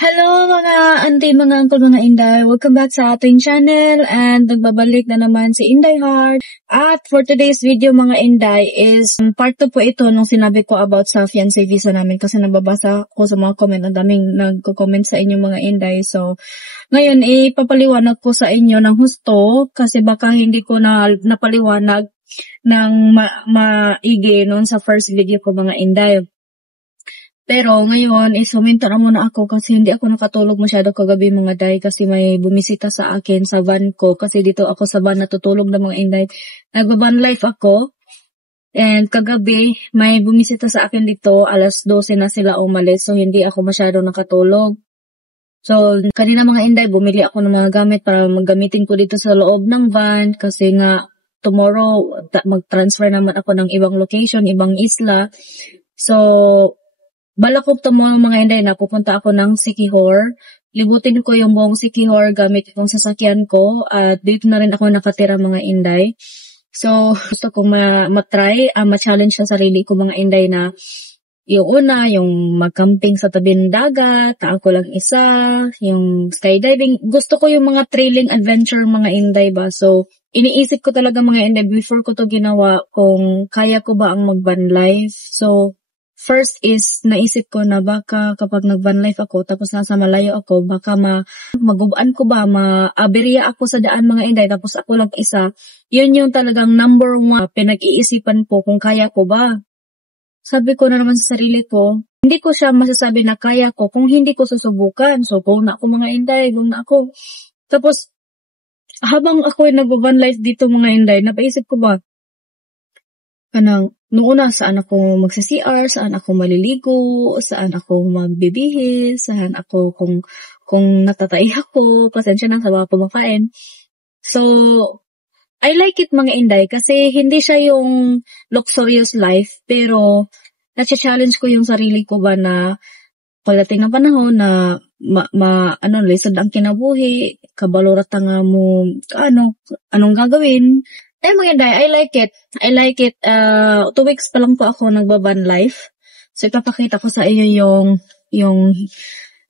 Hello mga auntie, mga uncle, mga inday. Welcome back sa ating channel and nagbabalik na naman si Inday Heart. At for today's video mga inday is part 2 po ito nung sinabi ko about sa fiancé visa namin kasi nababasa ko sa mga comment. Ang daming nagko-comment sa inyo mga inday. So ngayon ipapaliwanag ko sa inyo ng husto kasi baka hindi ko na napaliwanag ng maigi noon sa first video ko mga inday. Pero ngayon, huminto na muna ako kasi hindi ako nakatulog masyado kagabi mga day kasi may bumisita sa akin sa van ko kasi dito ako sa van natutulog na mga inday. Nagba-van life ako and kagabi may bumisita sa akin dito, alas 12 na sila umalis so hindi ako masyado nakatulog. So kanina mga inday, bumili ako ng mga gamit para maggamitin ko dito sa loob ng van kasi nga tomorrow mag-transfer naman ako ng ibang location, ibang isla. So balakop to mga inday na pupunta ako ng Siquijor. Libutin ko yung buong Siquijor gamit yung sasakyan ko at dito na rin ako nakatira mga inday. So gusto kong matry, ma-challenge sa sarili ko mga inday na yung una, yung mag-camping sa tabi ng dagat, ako lang isa, yung skydiving. Gusto ko yung mga thrilling adventure mga inday ba. So iniisip ko talaga mga inday before ko to ginawa kung kaya ko ba ang mag-van life. So first is, naisip ko na baka kapag nag-van life ako, tapos nasa malayo ako, baka magubaan ko ba, maaberya ako sa daan mga inday, tapos ako lang isa. Yun yung talagang number 1 pinag-iisipan ko kung kaya ko ba. Sabi ko na naman sa sarili ko, hindi ko siya masasabi na kaya ko kung hindi ko susubukan. So, go na ako mga inday, go na ako. Tapos, habang ako nag-van life dito mga inday, napaisip ko ba, noong una, saan ako magsa-CR, saan ako maliligo, saan ako magbibihis, saan ako kung natatay ako, pasensya na sa mga kumakain. So, I like it mga inday kasi hindi siya yung luxurious life pero na-challenge ko yung sarili ko ba na pagdating ng panahon na lisod ang kinabuhi, kabalurat nga mo, anong gagawin. Mga inday, I like it. 2 weeks pa lang po ako nagba-van life. So, ipapakita ko sa iyo yung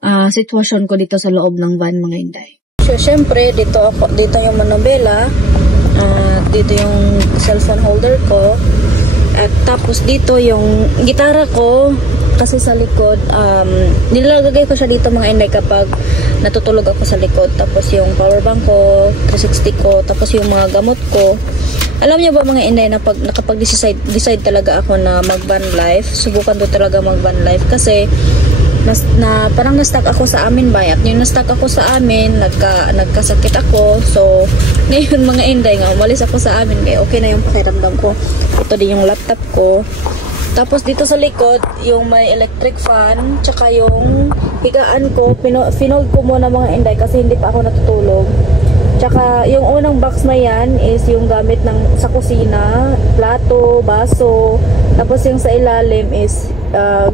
sitwasyon ko dito sa loob ng van, mga inday. So, syempre, dito yung manobela. Dito yung cellphone holder ko. At tapos dito yung gitara ko. Kasi sa likod, nilalagay ko siya dito mga inday kapag natutulog ako sa likod. Tapos yung power bank ko, 360 ko, tapos yung mga gamot ko. Alam niyo ba mga inday na kapag decide talaga ako na mag-van life, subukan ko talaga mag-van life kasi parang na-stuck ako sa amin ba? At yung na-stuck ako sa amin, nagkasakit ako. So, ngayon mga inday nga, umalis ako sa amin kaya okay na yung pakiramdam ko. Ito din yung laptop ko. Tapos dito sa likod, yung may electric fan, tsaka yung higaan ko, finold ko muna mga inday kasi hindi pa ako natutulog. Tsaka yung unang box na yan is yung gamit sa kusina, plato, baso. Tapos yung sa ilalim is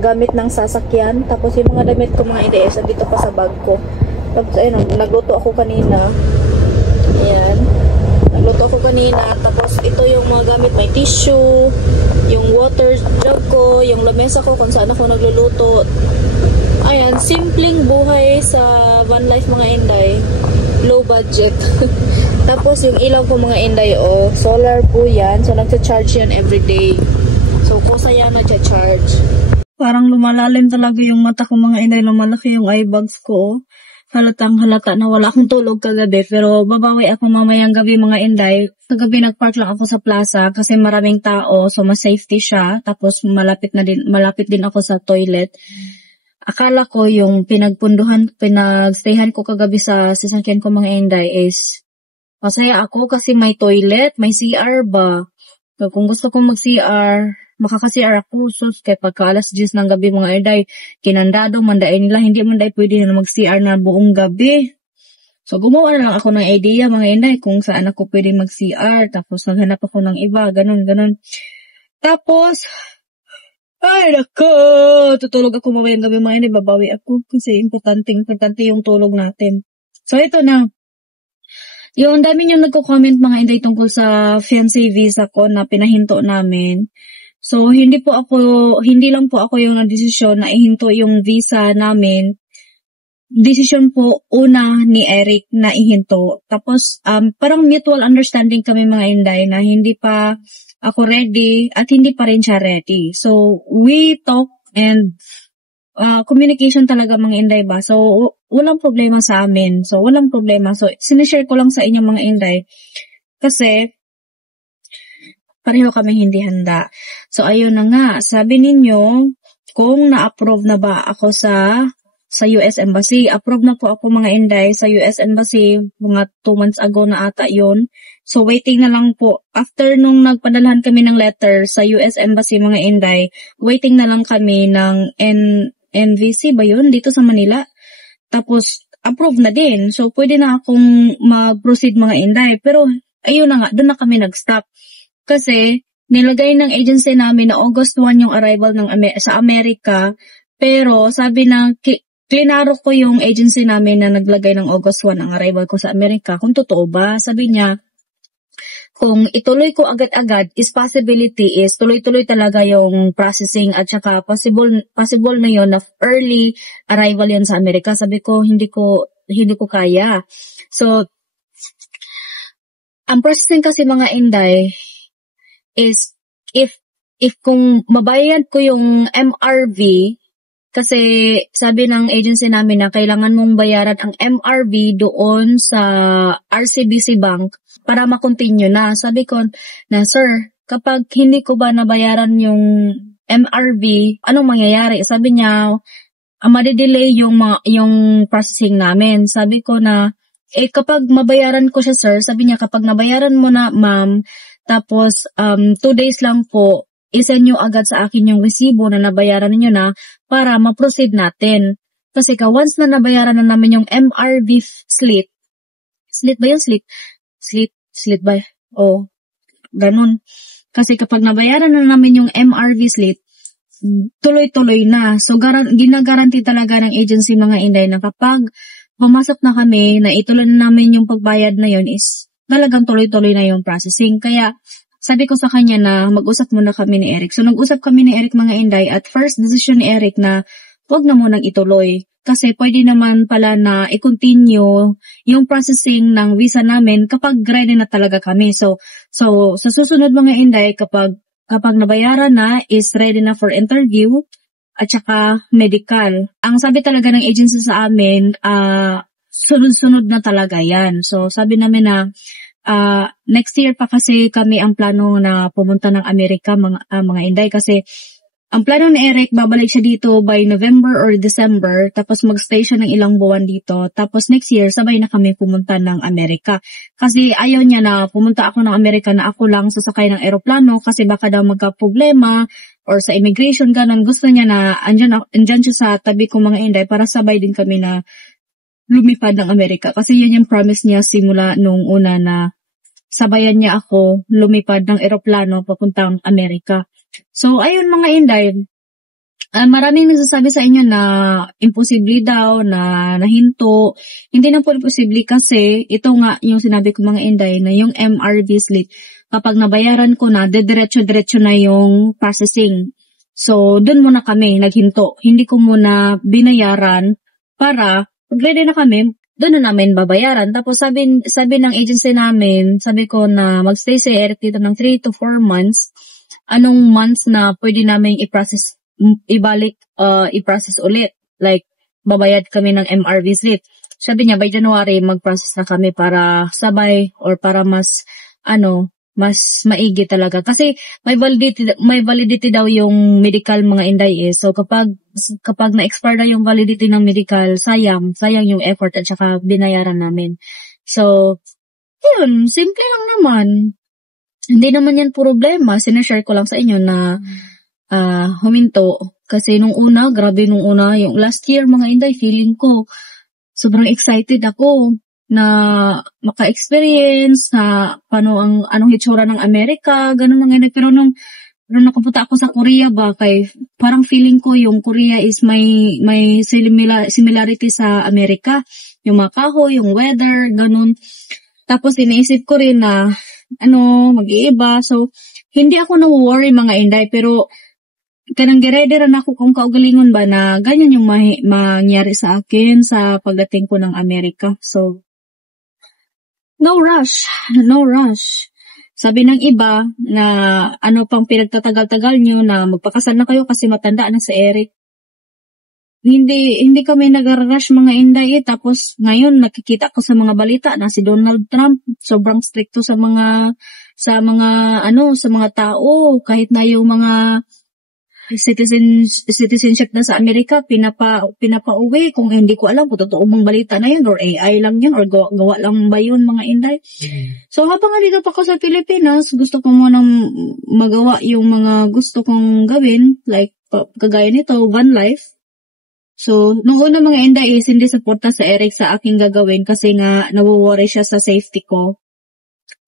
gamit ng sasakyan. Tapos yung mga damit ko mga inday is dito pa sa bag ko. Tapos ayun, nagluto ako kanina. Ayan. Nagluto ako kanina. Tapos ito yung mga gamit, may tissue, yung water jug ko, yung lamesa ko kung saan ako nagluluto. Ayan, simpleng buhay sa van life mga inday. Low budget. Tapos yung ilaw ko mga inday, solar po yan. So nagcha-charge yan everyday. So kusa yan nagcha-charge. Parang lumalalim talaga yung mata ko mga inday, lumalaki yung eye bags ko. Halatang halata na wala akong tulog kagabi pero babawi ako mamayang gabi mga inday. Kagabi nagpark lang ako sa plaza kasi maraming tao so mas safety siya. Tapos malapit din ako sa toilet. Akala ko yung pinagstayhan ko kagabi sa sasakyan ko mga inday is masaya ako kasi may toilet, may CR ba. So, kung gusto kong mag-CR, makaka-CR ako. So, kaya pagka alas 10 ng gabi mga inday, kinandado, mandain nila, hindi manday pwede na mag-CR na buong gabi. So, gumawa na lang ako ng idea mga inday kung saan ako pwede mag-CR. Tapos, naghanap ako ng iba, ganun. Tapos, ay, nako! Tutulog ako mamayang gabi mga inday, babawi ako kasi importante yung tulog natin. So, ito na. Yung dami niyong nagko-comment mga inday tungkol sa fiancé visa ko na pinahinto namin. So, hindi lang po ako yung nagdesisyon na ihinto yung visa namin decision po una ni Eric na ihinto. Tapos parang mutual understanding kami mga Inday na hindi pa ako ready at hindi pa rin siya ready. So we talk and communication talaga mga Inday ba. So walang problema sa amin. So walang problema. So sinishare ko lang sa inyo mga Inday kasi pareho kami hindi handa. So ayun na nga, sabi ninyo kung na-approve na ba ako sa US Embassy. Approve na po ako mga Inday sa US Embassy mga 2 months ago na ata yun. So waiting na lang po. After nung nagpadalhan kami ng letter sa US Embassy mga Inday, waiting na lang kami ng NVC ba yun dito sa Manila. Tapos approve na din. So pwede na akong mag-proceed mga Inday. Pero ayun na nga, doon na kami nag-stop. Kasi nilagay ng agency namin na August 1 yung arrival ng sa Amerika. Pero sabi ng klinaro ko yung agency namin na naglagay ng August 1 ang arrival ko sa Amerika. Kung totoo ba, sabi niya, kung ituloy ko agad-agad, possibility is tuloy-tuloy talaga yung processing at saka possible na yon na early arrival yan sa Amerika. Sabi ko, hindi ko kaya. So, ang processing kasi mga Inday is if kung mabayad ko yung MRV, kasi sabi ng agency namin na kailangan mong bayaran ang MRV doon sa RCBC Bank para makontinue na. Sabi ko na, sir, kapag hindi ko ba nabayaran yung MRV, anong mangyayari? Sabi niya, madidelay yung processing namin. Sabi ko na, kapag mabayaran ko siya, sir, sabi niya, kapag nabayaran mo na, ma'am, tapos 2 days lang po, isend nyo agad sa akin yung resibo na nabayaran niyo na para ma-proceed natin. Kasi once na nabayaran na namin yung MRV slit ba yung slit? Slit ba? O, ganun. Kasi kapag nabayaran na namin yung MRV slit, tuloy-tuloy na. So, ginagaranti talaga ng agency mga Inday na kapag pumasok na kami, na ituloy na namin yung pagbayad na yun is talagang tuloy-tuloy na yung processing. Kaya, sabi ko sa kanya na mag-usap muna kami ni Eric. So, nag-usap kami ni Eric mga Inday at first decision ni Eric na huwag na munang ituloy. Kasi pwede naman pala na i-continue yung processing ng visa namin kapag ready na talaga kami. So sa susunod mga Inday, kapag nabayaran na, is ready na for interview at saka medical. Ang sabi talaga ng agency sa amin, sunod-sunod na talaga yan. So, sabi namin na, next year pa kasi kami ang plano na pumunta ng Amerika mga Inday kasi ang plano ni Eric, babalik siya dito by November or December, tapos mag-stay siya ng ilang buwan dito, tapos next year sabay na kami pumunta ng Amerika. Kasi ayaw niya na pumunta ako ng Amerika na ako lang sasakay ng eroplano kasi baka daw magka-problema or sa immigration ganun. Gusto niya na andyan siya sa tabi ko mga Inday para sabay din kami na lumipad ng Amerika. Kasi yun yung promise niya simula nung una na sabayan niya ako lumipad ng eroplano papuntang Amerika. So, ayun mga Inday, maraming nagsasabi sa inyo na imposible daw, na nahinto. Hindi na po imposible kasi ito nga yung sinabi ko mga Inday na yung MRV slit, kapag nabayaran ko na, diretso-diretso na yung processing. So, dun muna kami naghinto. Hindi ko muna binayaran para pag ready na kami, doon na namin babayaran. Tapos sabi ng agency namin, sabi ko na magstay si Eric dito ng 3 to 4 months. Anong months na pwede namin i-process ulit. Like, babayad kami ng MRV slip. Sabi niya, by January, mag-process na kami para sabay or para mas maigi talaga. Kasi may validity daw yung medical mga Inday So, kapag na-expire na yung validity ng medical, sayang yung effort at saka binayaran namin. So, yun, simple lang naman. Hindi naman yan problema. Sinashare ko lang sa inyo na huminto. Kasi nung una, yung last year mga Inday, feeling ko, sobrang excited ako na maka-experience na anong hitsura ng Amerika, ganun mga Inday. Pero nung nakapunta ako sa Korea ba, parang feeling ko yung Korea is may similarity sa Amerika. Yung mga kahoy, yung weather, ganun. Tapos iniisip ko rin na mag-iiba. So, hindi ako na-worry mga Inday, pero kanang giredy ran ako kung kaugalingon ba na ganyan yung mangyari sa akin sa pagdating ko ng Amerika. So, no rush. No rush. Sabi ng iba na ano pang pinagtatagal-tagal nyo na magpakasal na kayo kasi matanda na si Eric. Hindi kami nag-rush mga inday tapos ngayon nakikita ko sa mga balita na si Donald Trump sobrang stricto sa mga tao kahit na yung mga citizenship na sa Amerika pinapa-uwi kung hindi ko alam kung totoo bang balita na yun or AI lang yun or gawa lang ba yun mga inday. So habang dito pa ako sa Pilipinas, gusto ko munang magawa yung mga gusto kong gawin like kagaya nito, van life. So, nung una mga inday is hindi suporta sa Eric sa aking gagawin kasi nga nawo-worry siya sa safety ko.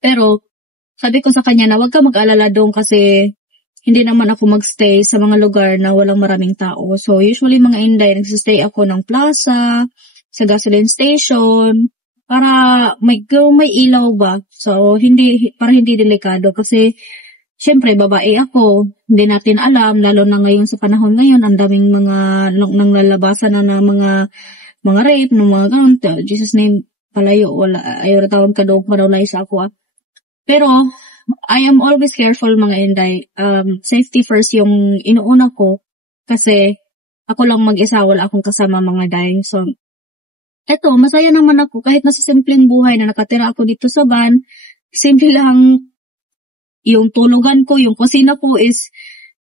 Pero, sabi ko sa kanya na wag ka mag-alala doon kasi hindi naman ako magstay sa mga lugar na walang maraming tao. So, usually mga inday, nagsistay ako ng plaza, sa gasoline station, para may ilaw ba. So, para hindi delikado kasi siyempre, babae ako, hindi natin alam, lalo na ngayon sa panahon ngayon, ang daming mga nang lalabasan na mga rape, ng mga ganun. Jesus name, palayo, wala, ayaw na tawag ka doon, panulay sa ako. Pero, I am always careful mga inday. Safety first yung inuuna ko, kasi ako lang mag-isa, wala akong kasama mga day. So, eto, masaya naman ako, kahit nasa simpleng buhay na nakatira ako dito sa van, simple lang. Yung tulugan ko, yung kusina ko is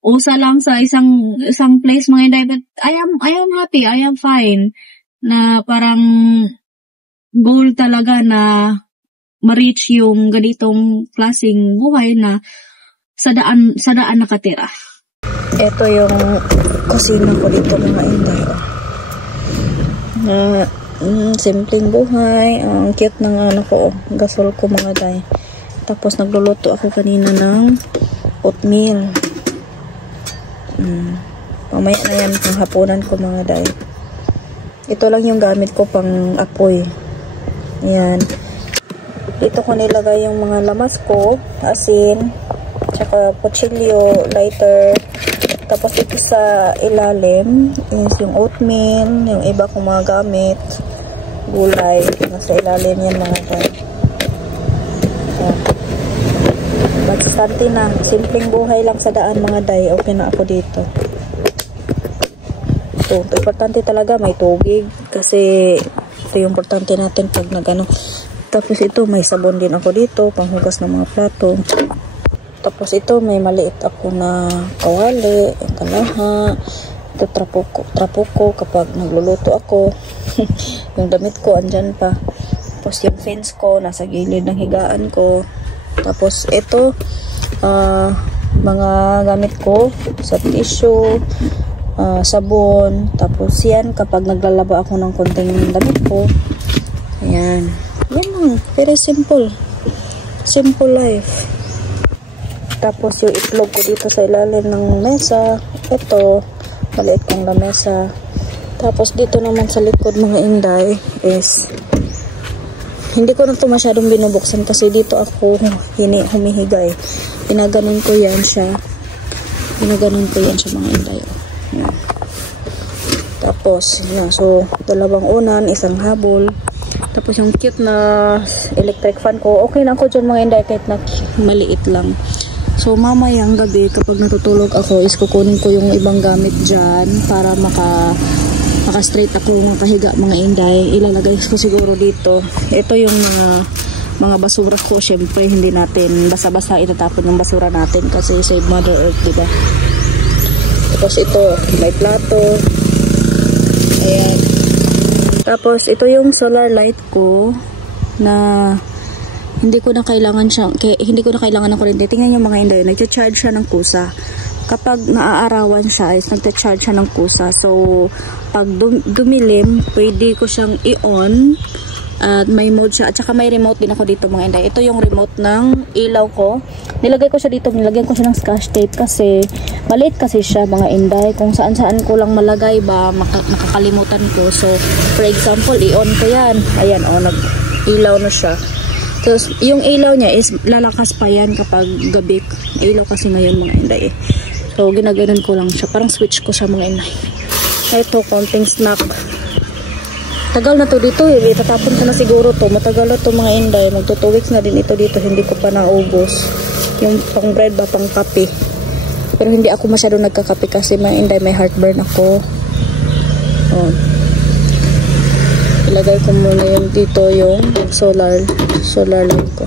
usa lang sa isang place mga inday. But I am happy, I am fine. Na parang goal talaga na ma-reach yung ganitong klaseng buhay na sa daan nakatira. Ito yung kusina ko dito mga inday. Simpleng buhay, ang cute ng gasol ko mga day. Tapos nagluluto ako kanina ng oatmeal. Mamaya na yan pang hapunan ko mga day. Ito lang yung gamit ko pang apoy. Yan. Dito ko nilagay yung mga lamas ko, asin, tsaka kutsilyo, lighter. Tapos ito sa ilalim is yung oatmeal, yung iba kong mga gamit, gulay. Nasa ilalim yan mga day. Bastante na. Simpleng buhay lang sa daan mga day. Okay na ako dito. So, importante talaga may tubig. Kasi ito yung importante natin pag nagano. Tapos ito, may sabon din ako dito. Panghugas ng mga plato. Tapos ito, may maliit ako na kawali. Kalaha. Ito, trapo ko kapag nagluluto ako. Yung damit ko, andyan pa. Tapos yung fence ko, nasa gilid ng higaan ko. Tapos ito, mga gamit ko sa tissue, sabon. Tapos yan, kapag naglalaba ako ng konting damit ko. Ayan. Yan lang. Very simple. Simple life. Tapos yung itlog ko dito sa ilalim ng mesa. Ito, maliit kong lamesa. Tapos dito naman sa likod mga inday is hindi ko na ito masyadong binubuksan kasi dito ako humihiga eh. Pinaganon ko yan siya. Pinaganon ko yan siya mga inday. Yan. Tapos, yan. So, dalawang unan, isang habol. Tapos yung cute na electric fan ko. Okay na ako dyan mga inday kahit na maliit lang. So, mamayang gabi kapag natutulog ako is kukunin ko yung ibang gamit dyan para maka-straight ako makahiga mga inday. Ilalagay ko siguro dito. Ito yung mga basura ko. Syempre, hindi natin basa-basa itatapon yung basura natin kasi save Mother Earth, diba? Tapos ito, may plato. Ayan. Tapos, ito yung solar light ko na hindi ko na kailangan ng kuryente. Tingnan yung mga inday, nag-charge siya ng kusa. Kapag naaarawan siya, is nagta-charge siya ng kusa. So, pag dumilim, pwede ko siyang i-on. At may mode siya. At saka may remote din ako dito mga inday. Ito yung remote ng ilaw ko. Nilagay ko siya dito. Nilagyan ko siya ng scotch tape kasi maliit kasi siya mga inday. Kung saan-saan ko lang malagay ba, makakalimutan ko. So, for example, i-on ko yan. Ayan, nag-ilaw na siya. Tapos, yung ilaw niya is lalakas pa yan kapag gabi. Ilaw kasi ngayon mga inday. So, ginaganon ko lang siya. Parang switch ko siya mga inay. Ito, konting snack. Tagal na to dito eh. Itatapon ko na siguro to. Matagal na to mga inday. Magto 2 weeks na din ito dito. Hindi ko pa naubos. Yung pang bread ba, pang kape. Pero hindi ako masyado nagkakape kasi mga inday, may heartburn ako. Oh. Ilagay ko muna yung dito yung solar light ko.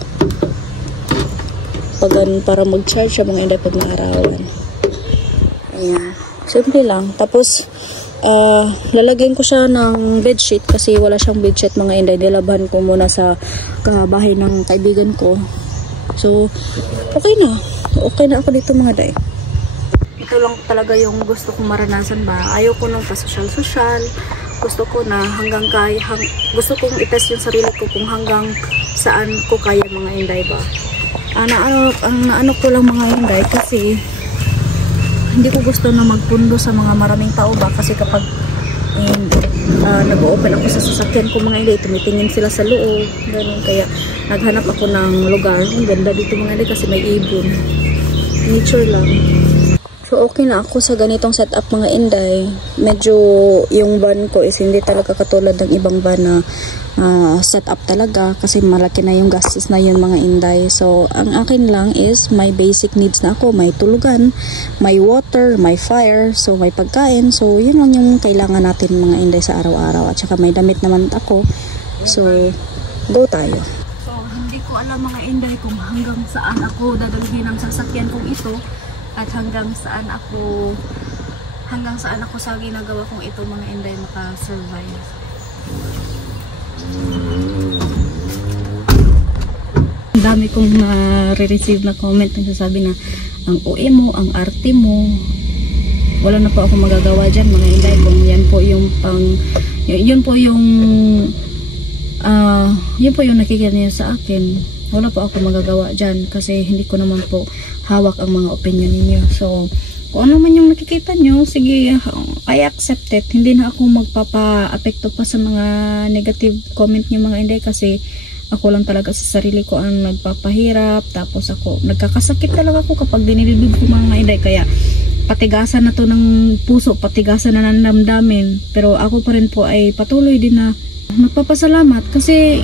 Para mag-charge siya mga inday pag naarawan. Ayan. Simple lang. Tapos, lalagyan ko siya ng bedsheet kasi wala siyang bedsheet mga inday. Nilabahan ko muna sa bahay ng kaibigan ko. So, okay na. Okay na ako dito mga day. Ito lang talaga yung gusto kong maranasan ba. Ayaw ko nung pasosyal-sosyal. Gusto ko na gusto kong itest yung sarili ko kung hanggang saan ko kaya mga inday ba. Naano ko lang mga inday kasi hindi ko gusto na magpundo sa mga maraming tao ba kasi kapag nag-open ako sa sasakyan ko mga inday, tumitingin sila sa loob, ganun. Kaya naghanap ako ng lugar. Ang ganda dito mga inday kasi may ibon, nature lang. So okay na ako sa ganitong setup mga inday. Medyo yung van ko is hindi talaga katulad ng ibang van na setup talaga kasi malaki na yung gastos na yun mga inday. So ang akin lang is may basic needs na ako. May tulugan, may water, may fire, so may pagkain. So yun lang yung kailangan natin mga inday sa araw-araw. At saka may damit naman ako. So go tayo. So hindi ko alam mga inday kung hanggang saan ako dadalhin ang sasakyan kong ito. At hanggang saan ako sa ginagawa kong ito mga inday maka-survive. Ang dami kong na-receive na comment na sasabi na ang OE mo, ang arte mo, wala na po ako magagawa dyan mga inday. Kung yan po yung yun po yung nakikita niya sa akin, wala po ako magagawa dyan kasi hindi ko naman po hawak ang mga opinion ninyo. So, kung ano man yung nakikita nyo, sige, I accept it. Hindi na ako magpapa-apekto pa sa mga negative comment nyo mga inday kasi ako lang talaga sa sarili ko ang nagpapahirap. Tapos ako, nagkakasakit talaga ako kapag dinilibig ko mga inday. Kaya, patigasan na to ng puso, patigasan na ng damdamin. Pero ako pa rin po ay patuloy din na nagpapasalamat kasi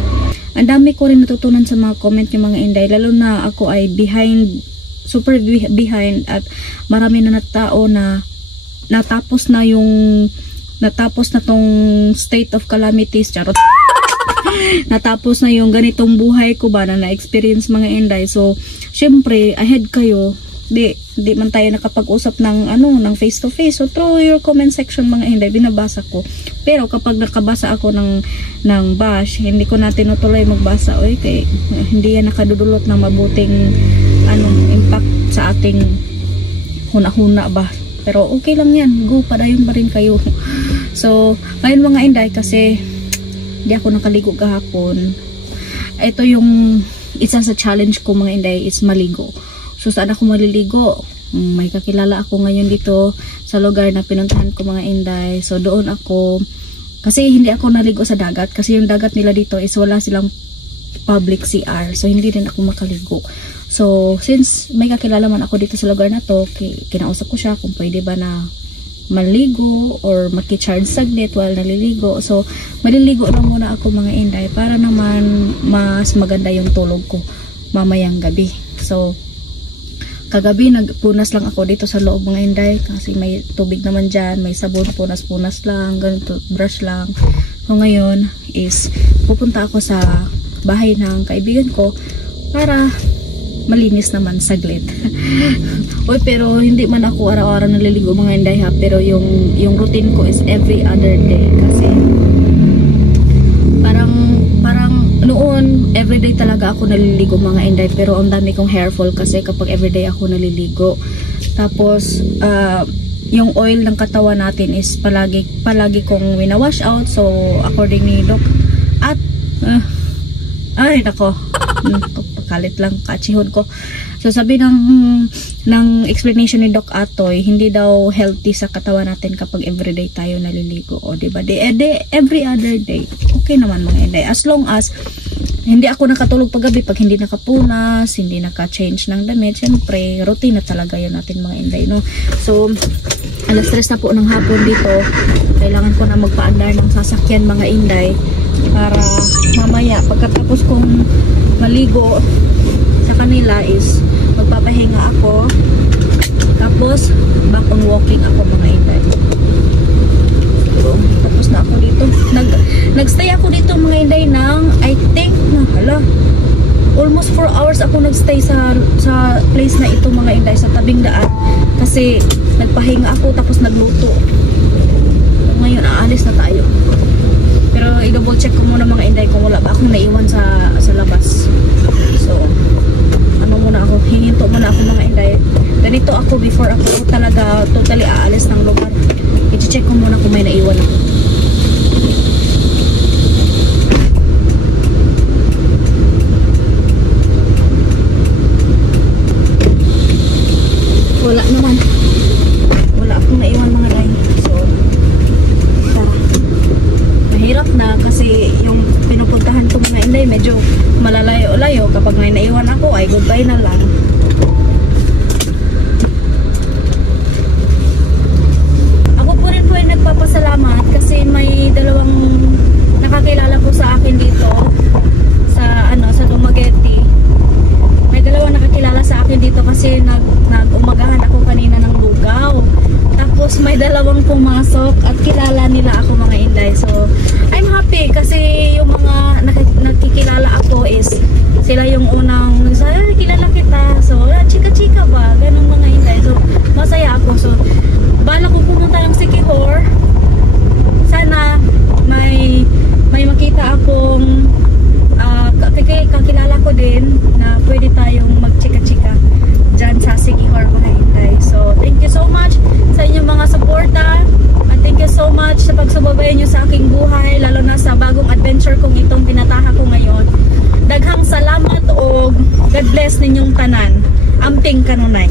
ang dami ko rin natutunan sa mga comment yung mga inday, lalo na ako ay super behind at marami na tao na natapos na tong state of calamities, charot. Natapos na yung ganitong buhay ko ba na na-experience mga inday. So, syempre, ahead kayo. Di man tayo nakapag-usap ng face to face. So through your comment section mga inday, binabasa ko. Pero kapag nakabasa ako ng bash, hindi ko na tinutuloy magbasa. Okay, hindi yan nakadudulot ng mabuting impact sa ating huna-huna ba. Pero okay lang yan. Go, padayon pa rin kayo. So, ngayon mga inday kasi hindi ako nakaligo kahapon. Ito yung isa sa challenge ko mga inday is maligo. So saan ako maliligo? May kakilala ako ngayon dito sa lugar na pinuntahan ko mga inday. So doon ako, kasi hindi ako naligo sa dagat kasi yung dagat nila dito is wala silang public CR. So hindi din ako makaligo. So since may kakilala man ako dito sa lugar na to, kinausap ko siya kung pwede ba na maligo or maki-charge saglit while naliligo. So maliligo na muna ako mga inday para naman mas maganda yung tulog ko mamayang gabi. So kagabi nagpunas lang ako dito sa loob mga inday kasi may tubig naman dyan, may sabon, punas-punas lang, ganito, brush lang. So ngayon is pupunta ako sa bahay ng kaibigan ko para malinis naman saglit. Uy, pero hindi man ako araw-araw naliligo mga inday ha, pero yung routine ko is every other day kasi parang noon everyday talaga ako naliligo mga inday, pero ang dami kong hair fall kasi kapag everyday ako naliligo. Tapos yung oil ng katawan natin is palagi kong wina-wash out. So according ni Doc at ay nako, pagkalit lang kachihon ko. So sabi ng explanation ni Doc Atoy, hindi daw healthy sa katawan natin kapag everyday tayo naliligo. O diba? Every other day, okay naman mga inday. As long as hindi ako nakatulog paggabi pag hindi nakapunas, hindi naka-change ng damit. Siyempre, routine na talaga yun natin mga Inday, no? So, alas 3 na po ng hapon dito. Kailangan ko na magpaandar ng sasakyan mga Inday para mamaya, pagkatapos kong maligo sa kanila is magpapahinga ako. Tapos, back on walking ako mga Inday. Tapos na ako dito. Nagstay ako dito mga Inday ng, I think, almost 4 hours ako nagstay sa place na ito mga Inday, sa tabing daan. Kasi nagpahinga ako tapos nagluto. So, ngayon aalis na tayo. Pero i-double check ko muna mga Inday kung wala ba akong naiwan sa labas. So, muna ako, hininto muna ako mga Inday. Ganito ako before ako talaga totally aalis ng lugar. I-check ko muna kung may naiwan ako. Wala naman. Wala akong naiwan mga Day. So, tara. Mahirap na kasi yung pinupuntahan ko mga Inday medyo malalayo-layo. Kapag may naiwan ako ay goodbye na lang. Ako po rin po ay nagpapasalamat kasi may dalawang nakakilala po sa akin dito sa Dumaguete. May dalawang nakakilala sa akin dito kasi nag-umagahan ako kanina ng lugaw. Tapos may dalawang pumasok at kilala nila ako mga Inday. So, I'm happy kasi yung mga nakikilala ako is sila yung unang nagsabi, kilala kita. So, chika-chika ba? Ganun mga Inday. So, masaya ako. So, bala ko pumunta ng Siquijor. Sana may makita akong kakilala ko din na pwede tayong magchika-chika dyan sa Siquijor mga Inday. So, thank you so much sa inyong mga suporta. And thank you so much sa pagsubaybay nyo sa aking buhay, lalo na sa bagong adventure kong itong binataha ko ngayon. Daghang salamat o God bless ninyong tanan. Amping kanunay.